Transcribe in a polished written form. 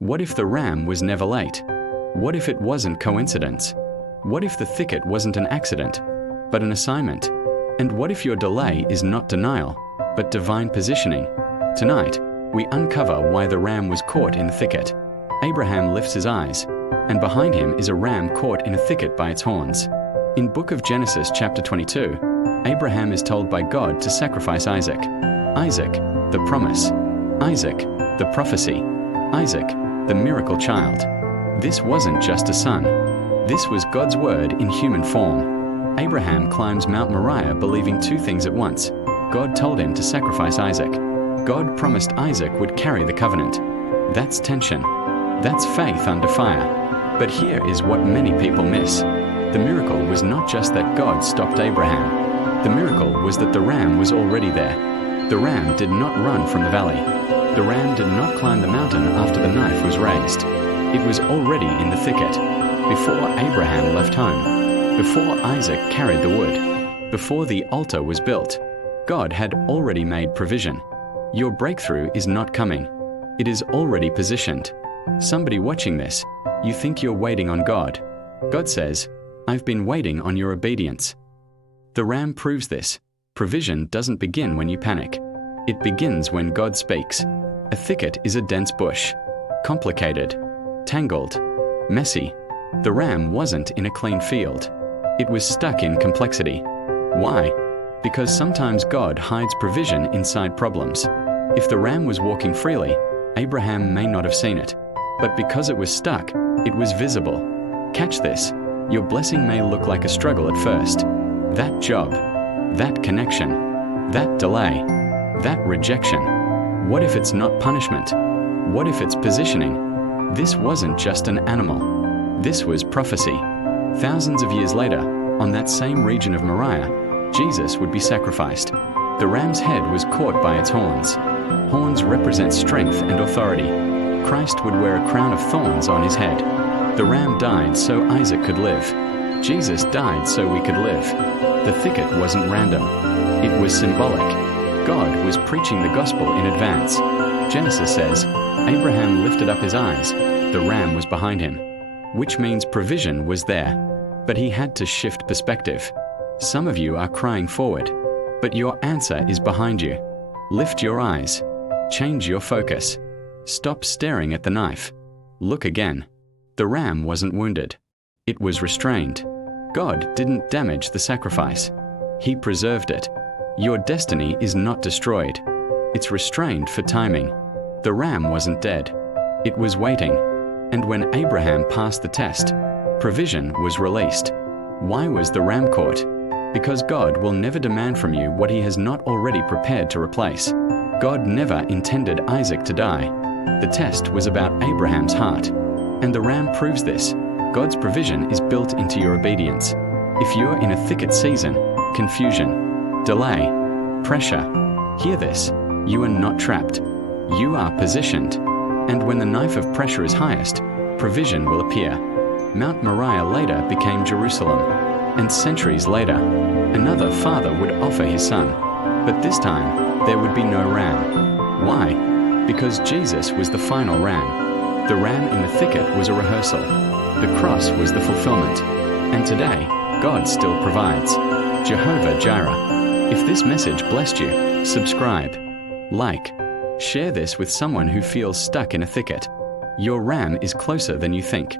What if the ram was never late? What if it wasn't coincidence? What if the thicket wasn't an accident, but an assignment? And what if your delay is not denial, but divine positioning? Tonight, we uncover why the ram was caught in the thicket. Abraham lifts his eyes, and behind him is a ram caught in a thicket by its horns. In Book of Genesis chapter 22, Abraham is told by God to sacrifice Isaac. Isaac, the promise. Isaac, the prophecy. Isaac, the miracle child. This wasn't just a son. This was God's word in human form. Abraham climbs Mount Moriah believing two things at once. God told him to sacrifice Isaac. God promised Isaac would carry the covenant. That's tension. That's faith under fire. But here is what many people miss. The miracle was not just that God stopped Abraham. The miracle was that the ram was already there. The ram did not run from the valley. The ram did not climb the mountain after the knife was raised. It was already in the thicket, before Abraham left home, before Isaac carried the wood, before the altar was built. God had already made provision. Your breakthrough is not coming. It is already positioned. Somebody watching this, you think you're waiting on God. God says, I've been waiting on your obedience. The ram proves this. Provision doesn't begin when you panic. It begins when God speaks. A thicket is a dense bush. Complicated, tangled, messy. The ram wasn't in a clean field. It was stuck in complexity. Why? Because sometimes God hides provision inside problems. If the ram was walking freely, Abraham may not have seen it. But because it was stuck, it was visible. Catch this. Your blessing may look like a struggle at first. That job, that connection, that delay, that rejection. What if it's not punishment? What if it's positioning? This wasn't just an animal. This was prophecy. Thousands of years later, on that same region of Moriah, Jesus would be sacrificed. The ram's head was caught by its horns. Horns represent strength and authority. Christ would wear a crown of thorns on his head. The ram died so Isaac could live. Jesus died so we could live. The thicket wasn't random. It was symbolic. God was preaching the gospel in advance. Genesis says, Abraham lifted up his eyes. The ram was behind him, which means provision was there. But he had to shift perspective. Some of you are crying forward, but your answer is behind you. Lift your eyes. Change your focus. Stop staring at the knife. Look again. The ram wasn't wounded. It was restrained. God didn't damage the sacrifice. He preserved it. Your destiny is not destroyed. It's restrained for timing. The ram wasn't dead. It was waiting. And when Abraham passed the test, provision was released. Why was the ram caught? Because God will never demand from you what he has not already prepared to replace. God never intended Isaac to die. The test was about Abraham's heart. And the ram proves this. God's provision is built into your obedience. If you're in a thicket season, confusion, delay, pressure, hear this. You are not trapped. You are positioned. And when the knife of pressure is highest, provision will appear. Mount Moriah later became Jerusalem. And centuries later, another father would offer his son. But this time, there would be no ram. Why? Because Jesus was the final ram. The ram in the thicket was a rehearsal. The cross was the fulfillment. And today, God still provides. Jehovah Jireh. If this message blessed you, subscribe, like, share this with someone who feels stuck in a thicket. Your ram is closer than you think.